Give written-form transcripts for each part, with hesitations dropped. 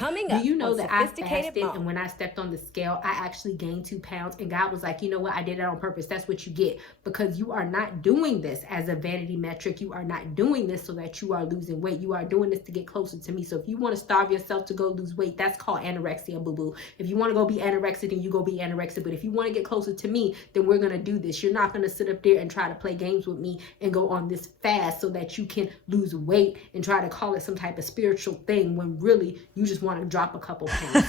Do you know that I fasted and when I stepped on the scale, I actually gained 2 pounds, and God was like, you know what? I did it on purpose. That's what you get, because you are not doing this as a vanity metric. You are not doing this so that you are losing weight. You are doing this to get closer to me. So if you want to starve yourself to go lose weight, that's called anorexia, boo-boo. If you want to go be anorexic, then you go be anorexic. But if you want to get closer to me, then we're going to do this. You're not going to sit up there and try to play games with me and go on this fast so that you can lose weight and try to call it some type of spiritual thing when really you just want to drop a couple pounds.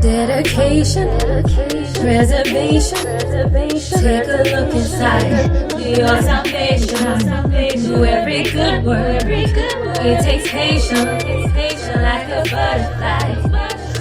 Dedication, reservation, take a look inside your salvation. Do every good work, it takes patience, like a butterfly.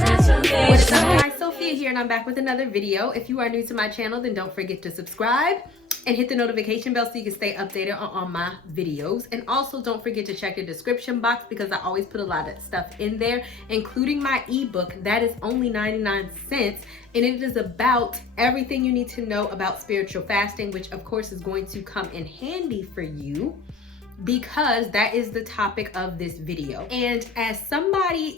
What's up, guys? Sophia here, and I'm back with another video. If you are new to my channel, then don't forget to subscribe and hit the notification bell so you can stay updated on all my videos. And also don't forget to check the description box, because I always put a lot of stuff in there, including my ebook that is only 99 cents, and it is about everything you need to know about spiritual fasting, which of course is going to come in handy for you, because that is the topic of this video. And as somebody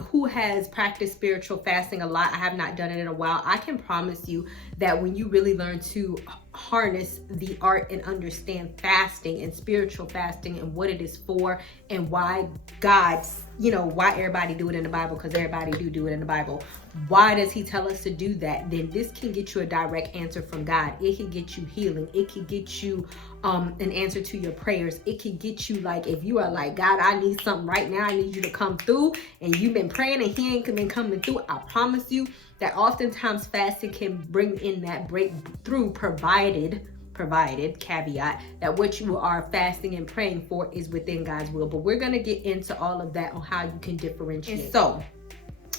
who has practiced spiritual fasting a lot, I have not done it in a while, I can promise you that when you really learn to harness the art and understand fasting and spiritual fasting and what it is for, and why God's, why everybody do it in the Bible, because everybody do it in the Bible. Why does he tell us to do that? Then this can get you a direct answer from God. It can get you healing. It can get you an answer to your prayers. It can get you, like, if you are like, God, I need something right now, I need you to come through, and you've been praying and he ain't been coming through, I promise you that oftentimes fasting can bring in that breakthrough, provided caveat that what you are fasting and praying for is within God's will. But we're going to get into all of that on how you can differentiate. And so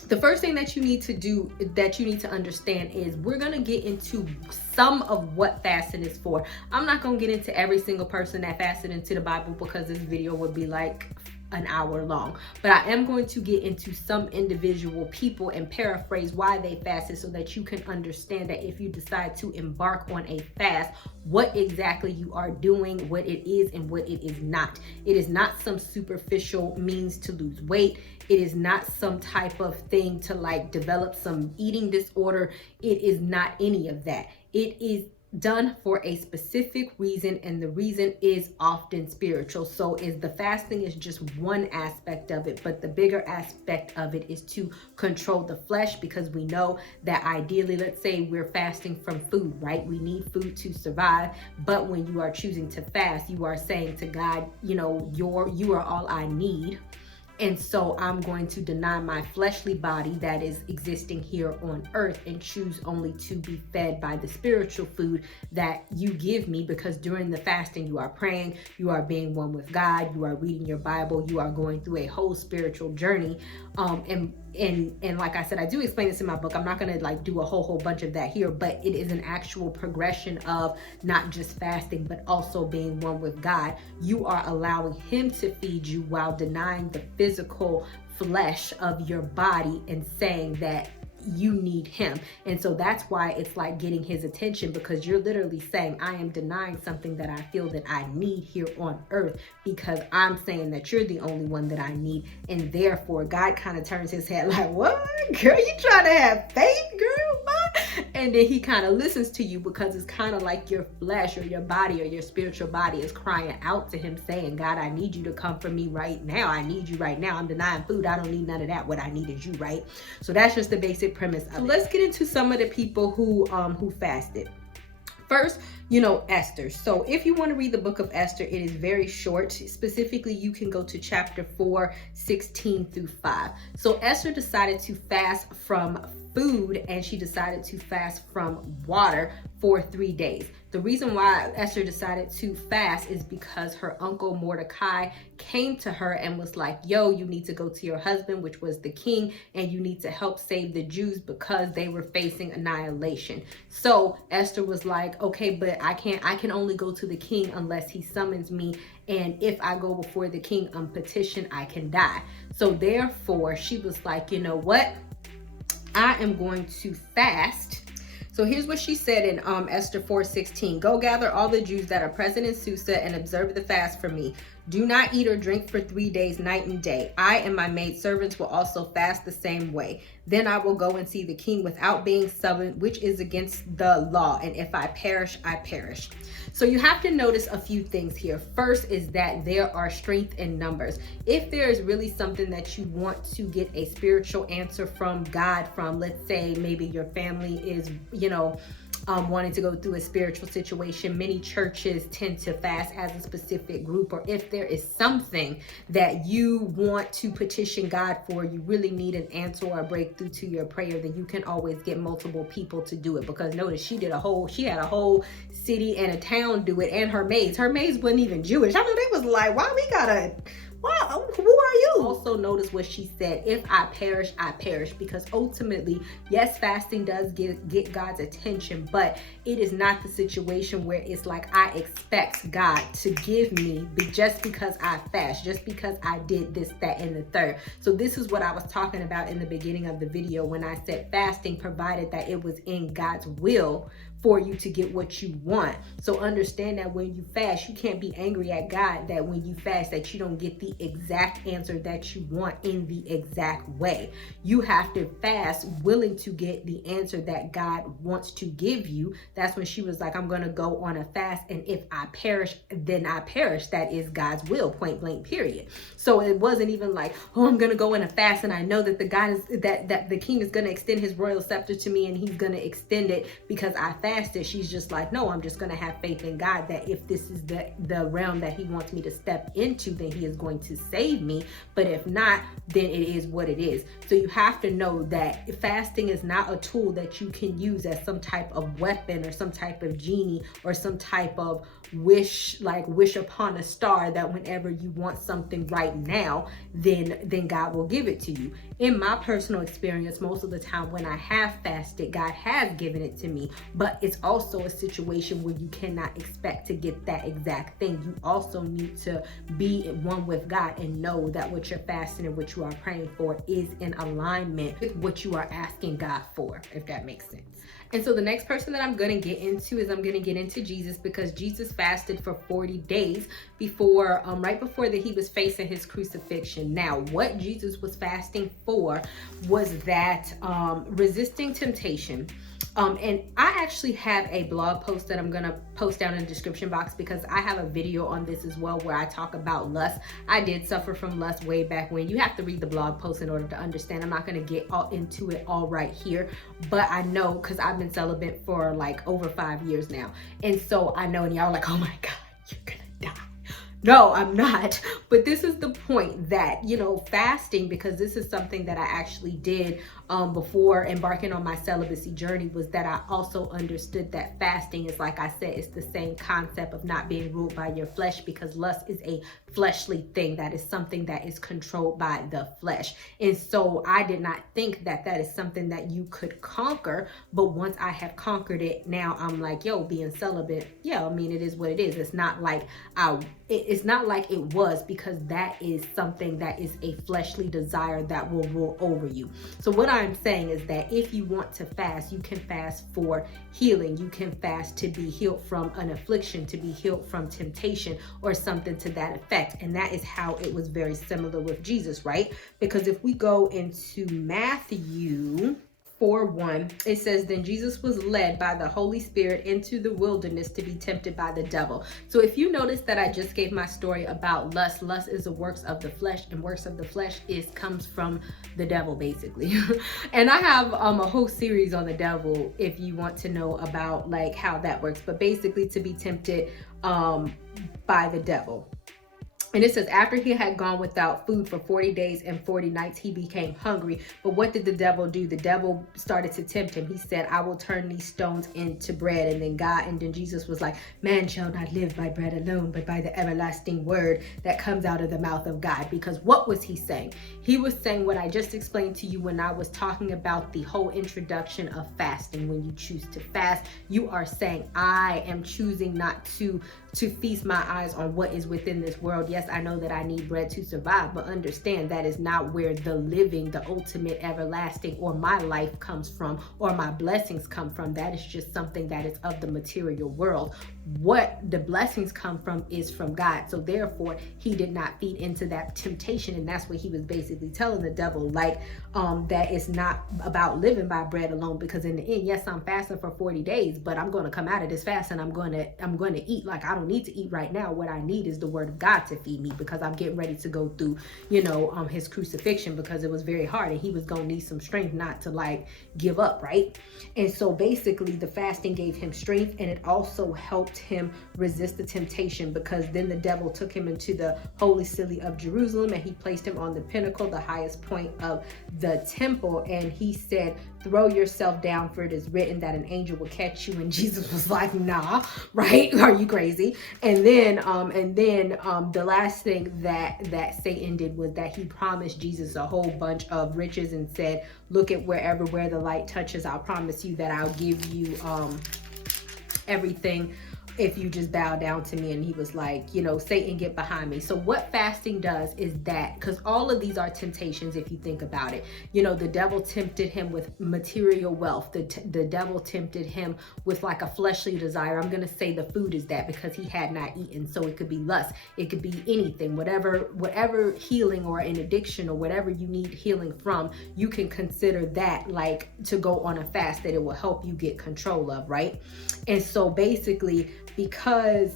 the first thing that you need to do, that you need to understand, is we're going to get into some of what fasting is for. I'm not going to get into every single person that fasted into the Bible, because this video would be like an hour long, but I am going to get into some individual people and paraphrase why they fasted, so that you can understand that if you decide to embark on a fast, what exactly you are doing, what it is and what it is not. It is not some superficial means to lose weight. It is not some type of thing to like develop some eating disorder. It is not any of that. It is done for a specific reason, and the reason is often spiritual. So the fasting is just one aspect of it, but the bigger aspect of it is to control the flesh, because we know that ideally, let's say we're fasting from food, right? We need food to survive, but when you are choosing to fast, you are saying to God, you are all I need. And so I'm going to deny my fleshly body that is existing here on earth and choose only to be fed by the spiritual food that you give me, because during the fasting you are praying, you are being one with God, you are reading your Bible, you are going through a whole spiritual journey. And like I said, I do explain this in my book. I'm not going to like do a whole bunch of that here, but it is an actual progression of not just fasting, but also being one with God. You are allowing him to feed you while denying the physical flesh of your body and saying that you need him. And so that's why it's like getting his attention, because you're literally saying, I am denying something that I feel that I need here on earth, because I'm saying that you're the only one that I need. And therefore God kind of turns his head like, what, girl, you trying to have faith, girl? What? And then he kind of listens to you, because it's kind of like your flesh or your body or your spiritual body is crying out to him, saying, God, I need you to come for me right now. I need you right now. I'm denying food. I don't need none of that. What I need is you, right? So that's just the basic premise of it. Let's get into some of the people who fasted. First, Esther. So if you want to read the book of Esther, it is very short. Specifically, you can go to chapter 4, 16 through 5. So Esther decided to fast from food, and she decided to fast from water for 3 days. The reason why Esther decided to fast is because her uncle Mordecai came to her and was like, yo, you need to go to your husband, which was the king, and you need to help save the Jews because they were facing annihilation. So Esther was like, okay, but I can only go to the king unless he summons me. And if I go before the king on petition, I can die. So therefore she was like, you know what? I am going to fast. So here's what she said in Esther 4:16. Go gather all the Jews that are present in Susa and observe the fast for me. Do not eat or drink for 3 days, night and day. I and my maidservants will also fast the same way. Then I will go and see the king without being summoned, which is against the law. And if I perish, I perish. So you have to notice a few things here. First is that there are strength in numbers. If there is really something that you want to get a spiritual answer from God from, let's say maybe your family is, wanting to go through a spiritual situation, many churches tend to fast as a specific group. Or if there is something that you want to petition God for, you really need an answer or a breakthrough to your prayer, then you can always get multiple people to do it. Because notice she had a whole city and a town do it, and her maids wasn't even Jewish. I mean, they was like, wow, who are you? Also notice what she said, if I perish, I perish. Because ultimately, yes, fasting does get God's attention, but it is not the situation where it's like I expect God to give me just because I fast, just because I did this, that, and the third. So this is what I was talking about in the beginning of the video when I said fasting provided that it was in God's will for you to get what you want. So understand that when you fast, you can't be angry at God that when you fast that you don't get the exact answer that you want in the exact way. You have to fast willing to get the answer that God wants to give you. That's when she was like, I'm gonna go on a fast, and if I perish, then I perish. That is God's will, point blank, period. So it wasn't even like, oh, I'm gonna go in a fast and I know that that the king is gonna extend his royal scepter to me and he's gonna extend it because I fasted. She's just like, no, I'm just gonna have faith in God that if this is the realm that he wants me to step into, then he is going to save me. But if not, then it is what it is. So you have to know that fasting is not a tool that you can use as some type of weapon or some type of genie or some type of wish upon a star that whenever you want something right now, then God will give it to you. In my personal experience, most of the time when I have fasted, God has given it to me, but it's also a situation where you cannot expect to get that exact thing. You also need to be one with God and know that what you're fasting and what you are praying for is in alignment with what you are asking God for, if that makes sense. And so the next person that I'm going to get into is I'm going to get into Jesus, because Jesus fasted for 40 days before, right before that he was facing his crucifixion. Now, what Jesus was fasting for was that resisting temptation. And I actually have a blog post that I'm going to post down in the description box, because I have a video on this as well where I talk about lust. I did suffer from lust way back when. You have to read the blog post in order to understand. I'm not going to get all into it all right here, but I know because I've been celibate for like over 5 years now. And so I know, and y'all are like, oh my God, you're going to die. No, I'm not. But this is the point that, fasting, because this is something that I actually did before embarking on my celibacy journey, was that I also understood that fasting is, like I said, it's the same concept of not being ruled by your flesh, because lust is a fleshly thing. That is something that is controlled by the flesh. And so I did not think that that is something that you could conquer. But once I have conquered it, now I'm like, yo, being celibate, yeah, I mean, it is what it is. It's not like it's not like it was, because that is something that is a fleshly desire that will rule over you. So what I'm saying is that if you want to fast, you can fast for healing. You can fast to be healed from an affliction, to be healed from temptation, or something to that effect. And that is how it was very similar with Jesus, right? Because if we go into Matthew 4:1, it says, then Jesus was led by the Holy Spirit into the wilderness to be tempted by the devil. So if you notice that I just gave my story about lust is the works of the flesh, and works of the flesh comes from the devil, basically. And I have a whole series on the devil if you want to know about like how that works, but basically to be tempted by the devil. And it says, after he had gone without food for 40 days and 40 nights, he became hungry. But what did the devil do? The devil started to tempt him. He said, I will turn these stones into bread. And then Jesus was like, man shall not live by bread alone, but by the everlasting word that comes out of the mouth of God. Because what was he saying? He was saying what I just explained to you when I was talking about the whole introduction of fasting. When you choose to fast, you are saying, I am choosing not to feast my eyes on what is within this world. Yes, yes, I know that I need bread to survive, but understand that is not where the living, the ultimate everlasting, or my life comes from, or my blessings come from. That is just something that is of the material world. What the blessings come from is from God. So therefore, he did not feed into that temptation. And that's what he was basically telling the devil, like, that it's not about living by bread alone, because in the end, yes, I'm fasting for 40 days, but I'm going to come out of this fast and I'm going to eat. Like, I don't need to eat right now. What I need is the word of God to feed me, because I'm getting ready to go through, his crucifixion, because it was very hard and he was going to need some strength not to like give up, right? And so basically the fasting gave him strength, and it also helped him resist the temptation, because then the devil took him into the holy city of Jerusalem and he placed him on the pinnacle, the highest point of the temple, and he said, throw yourself down, for it is written that an angel will catch you. And Jesus was like, nah, right? Are you crazy? And then the last thing that Satan did was that he promised Jesus a whole bunch of riches and said, look at where the light touches, I'll promise you that I'll give you everything if you just bow down to me. And he was like, Satan, get behind me. So what fasting does is that, because all of these are temptations, if you think about it, the devil tempted him with material wealth. The devil tempted him with like a fleshly desire. I'm going to say the food is that, because he had not eaten. So it could be lust. It could be anything, whatever healing or an addiction or whatever you need healing from, you can consider that like to go on a fast, that it will help you get control of, right? And so basically, because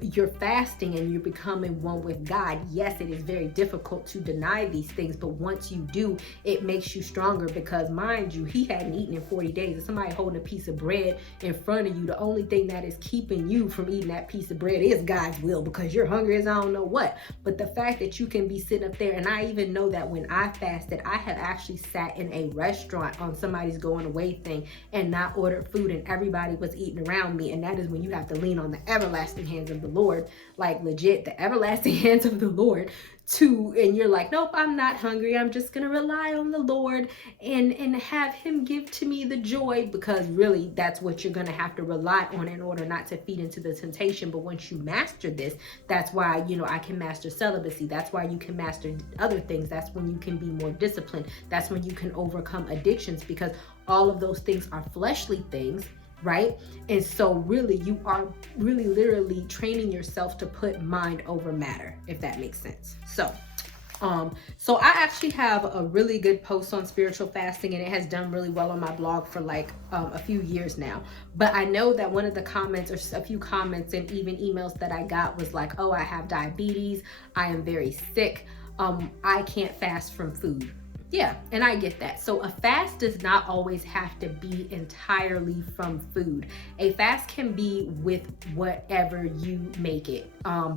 you're fasting and you're becoming one with God, yes, it is very difficult to deny these things, but once you do, it makes you stronger, because mind you, he hadn't eaten in 40 days. If somebody holding a piece of bread in front of you, the only thing that is keeping you from eating that piece of bread is God's will, because you're hungry as I don't know what. But the fact that you can be sitting up there, and I even know that when I fasted, I have actually sat in a restaurant on somebody's going away thing and not ordered food, and everybody was eating around me. And that is when you have to lean on the everlasting hands of the Lord, like legit the everlasting hands of the Lord, and you're like, nope, I'm not hungry, I'm just gonna rely on the Lord and have him give to me the joy, because really that's what you're gonna have to rely on in order not to feed into the temptation. But once you master this, that's why I can master celibacy, that's why you can master other things, that's when you can be more disciplined, that's when you can overcome addictions, because all of those things are fleshly things, right? And so really you are really literally training yourself to put mind over matter, if that makes sense. So I actually have a really good post on spiritual fasting, and it has done really well on my blog for like a few years now. But I know that one of the comments, or a few comments and even emails that I got, was like, oh, I have diabetes, I am very sick, I can't fast from food. Yeah, and I get that. So a fast does not always have to be entirely from food. A fast can be with whatever you make it,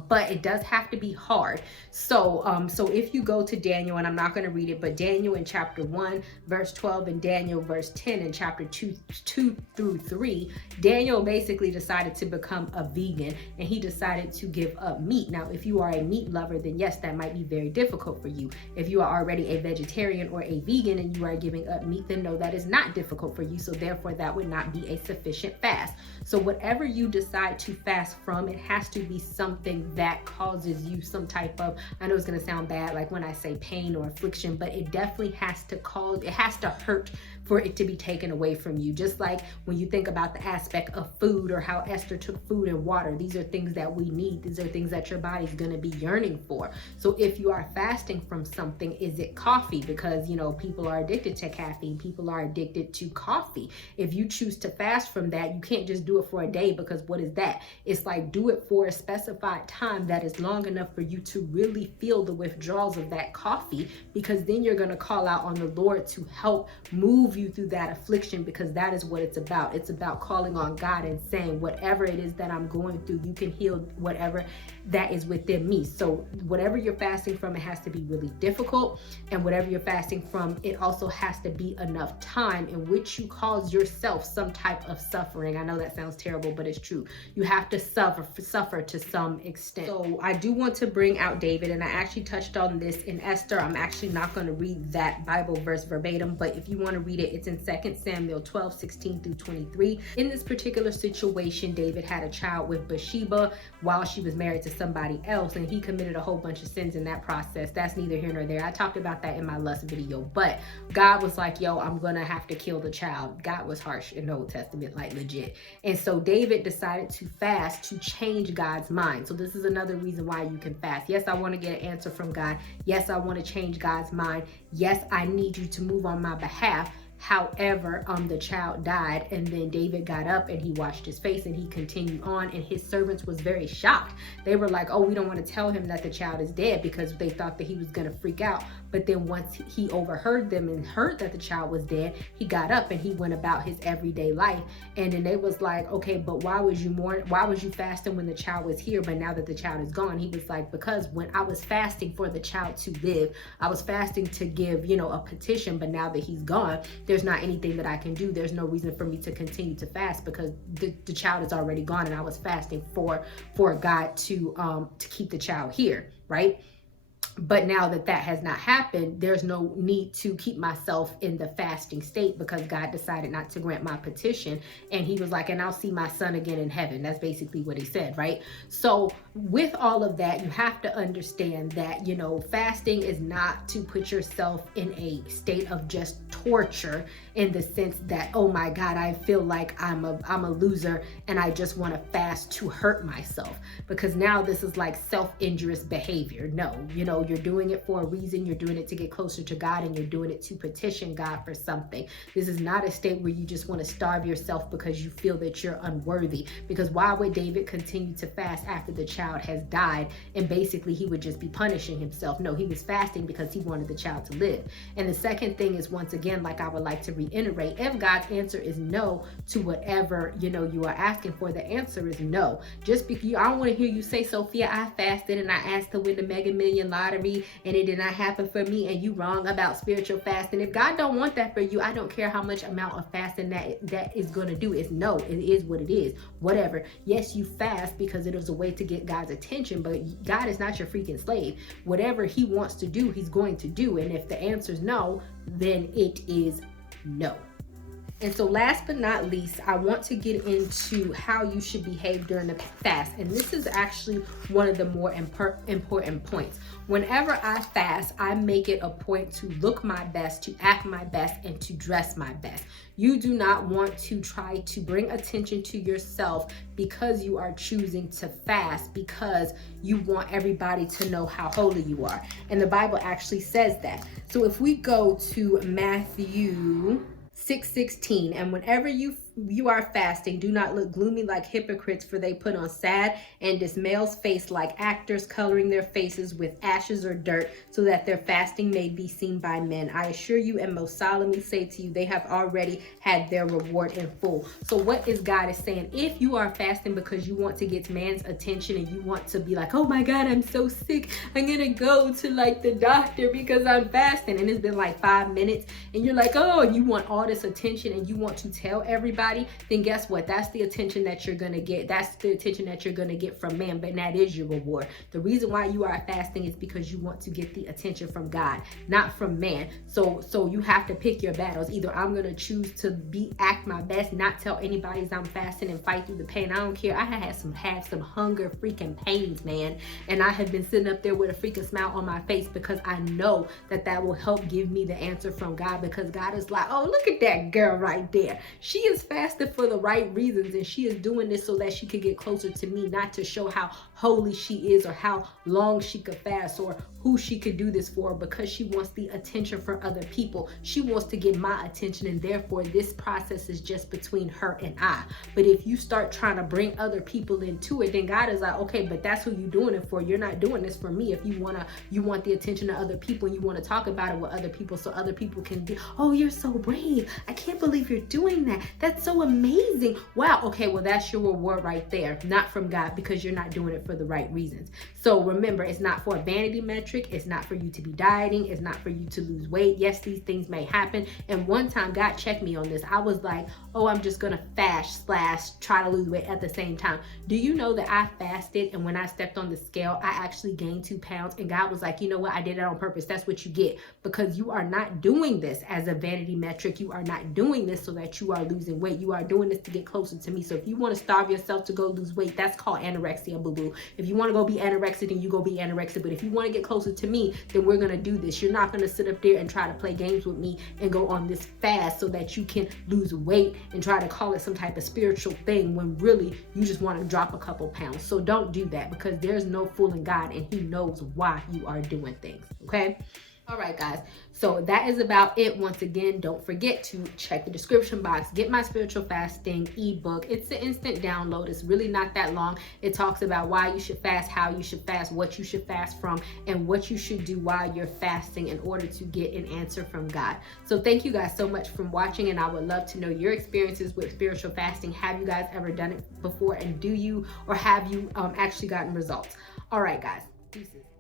but it does have to be hard. So if you go to Daniel, and I'm not going to read it, but Daniel in chapter 1, verse 12, and Daniel verse 10 in chapter 2 through 3, Daniel basically decided to become a vegan, and he decided to give up meat. Now, if you are a meat lover, then yes, that might be very difficult for you. If you are already a vegetarian or a vegan and you are giving up meat, then no, that is not difficult for you. So therefore, that would not be a sufficient fast. So whatever you decide to fast from, it has to be something that causes you some type of, I know it's going to sound bad, like when I say pain or affliction, but it definitely has to hurt for it to be taken away from you. Just like when you think about the aspect of food, or how Esther took food and water, these are things that we need. These are things that your body's going to be yearning for. So if you are fasting from something, is it coffee? Because people are addicted to caffeine, people are addicted to coffee. If you choose to fast from that, you can't just do it for a day, because what is that? It's like, do it for a specified time that is long enough for you to really feel the withdrawals of that coffee, because then you're going to call out on the Lord to help move you through that affliction, because that is what it's about. It's about calling on God and saying, whatever it is that I'm going through, you can heal whatever that is within me. So whatever you're fasting from, it has to be really difficult, and whatever you're fasting fasting from, it also has to be enough time in which you cause yourself some type of suffering. I know that sounds terrible, but it's true. You have to suffer to some extent. So I do want to bring out David, and I actually touched on this in Esther. I'm actually not going to read that Bible verse verbatim, but if you want to read it, it's in 2 Samuel 12:16 through 23. In this particular situation, David had a child with Bathsheba while she was married to somebody else, and he committed a whole bunch of sins in that process. That's neither here nor there. I talked about that in my lust video, but God was like, yo, I'm gonna have to kill the child. God was harsh in the Old Testament, like legit. And so David decided to fast to change God's mind. So this is another reason why you can fast. Yes, I want to get an answer from God. Yes, I want to change God's mind. Yes, I need you to move on my behalf. However, the child died, and then David got up and he washed his face and he continued on, and his servants was very shocked. They were like, oh, we don't want to tell him that the child is dead, because they thought that he was going to freak out. But then once he overheard them and heard that the child was dead, he got up and he went about his everyday life. And then they was like, okay, but why was you fasting when the child was here, but now that the child is gone? He was like, because when I was fasting for the child to live, I was fasting to give, a petition, but now that he's gone, there's not anything that I can do. There's no reason for me to continue to fast, because the child is already gone, and I was fasting for God to keep the child here, right? But now that has not happened, there's no need to keep myself in the fasting state, because God decided not to grant my petition. And he was like, and I'll see my son again in heaven. That's basically what he said, right? So with all of that, you have to understand that, fasting is not to put yourself in a state of just torture, in the sense that, oh my God, I feel like I'm a loser and I just want to fast to hurt myself, because now this is like self-injurious behavior. No, you're doing it for a reason. You're doing it to get closer to God, and you're doing it to petition God for something. This is not a state where you just want to starve yourself because you feel that you're unworthy. Because why would David continue to fast after the child has died, and basically he would just be punishing himself? No, he was fasting because he wanted the child to live. And the second thing is, once again, like I would like to reiterate, if God's answer is no to whatever you are asking for, the answer is no. Just because I don't want to hear you say, Sophia, I fasted and I asked to win the Mega Million lottery and it did not happen for me, and you wrong about spiritual fasting. If God don't want that for you, I don't care how much amount of fasting that is going to do. It's no, it is what it is. Whatever. Yes, you fast because it is a way to get God's attention, but God is not your freaking slave. Whatever he wants to do, he's going to do. And if the answer is no, then it is no. And so last but not least, I want to get into how you should behave during the fast. And this is actually one of the more important points. Whenever I fast, I make it a point to look my best, to act my best, and to dress my best. You do not want to try to bring attention to yourself because you are choosing to fast, because you want everybody to know how holy you are. And the Bible actually says that. So if we go to Matthew 6:16, and whenever you are fasting, do not look gloomy like hypocrites, for they put on sad and dismayed face like actors, coloring their faces with ashes or dirt, so that their fasting may be seen by men. I assure you and most solemnly say to you, they have already had their reward in full. So what is God is saying? If you are fasting because you want to get man's attention and you want to be like, oh my God, I'm so sick, I'm gonna go to like the doctor because I'm fasting, and it's been like 5 minutes, and you're like, oh, you want all this attention and you want to tell everybody, then guess what? That's the attention that you're going to get. That's the attention that you're going to get from man, but that is your reward. The reason why you are fasting is because you want to get the attention from God, not from man. So you have to pick your battles. Either I'm going to choose to act my best, not tell anybody I'm fasting, and fight through the pain. I don't care. I have some hunger freaking pains, man. And I have been sitting up there with a freaking smile on my face, because I know that will help give me the answer from God, because God is like, oh, look at that girl right there. She is fasted for the right reasons, and she is doing this so that she could get closer to me, not to show how holy she is or how long she could fast or who she could do this for, because she wants the attention from other people. She wants to get my attention, and therefore this process is just between her and I. But if you start trying to bring other people into it, then God is like, okay, but that's who you're doing it for. You're not doing this for me. If you want the attention of other people, and you want to talk about it with other people so other people can be, oh, you're so brave. I can't believe you're doing that. That's so amazing. Wow, okay, well, that's your reward right there. Not from God, because you're not doing it for the right reasons. So remember, it's not for a vanity metric. It's not for you to be dieting. It's not for you to lose weight. Yes, these things may happen. And one time, God checked me on this. I was like, oh, I'm just gonna fast / try to lose weight at the same time. Do you know that I fasted, and when I stepped on the scale, I actually gained 2 pounds, and God was like, you know what? I did it on purpose. That's what you get, because you are not doing this as a vanity metric. You are not doing this so that you are losing weight. You are doing this to get closer to me. So if you want to starve yourself to go lose weight, that's called anorexia, boo-boo. If you want to go be anorexic, then you go be anorexic. But if you want to get closer to me, then we're going to do this. You're not going to sit up there and try to play games with me and go on this fast so that you can lose weight and try to call it some type of spiritual thing when really you just want to drop a couple pounds. So don't do that, because there's no fooling God, and he knows why you are doing things. Okay? All right, guys, so that is about it. Once again, don't forget to check the description box. Get my spiritual fasting ebook. It's an instant download. It's really not that long. It talks about why you should fast, how you should fast, what you should fast from, and what you should do while you're fasting in order to get an answer from God. So thank you guys so much for watching, and I would love to know your experiences with spiritual fasting. Have you guys ever done it before, and do you, or have you actually gotten results? All right, guys. Pieces.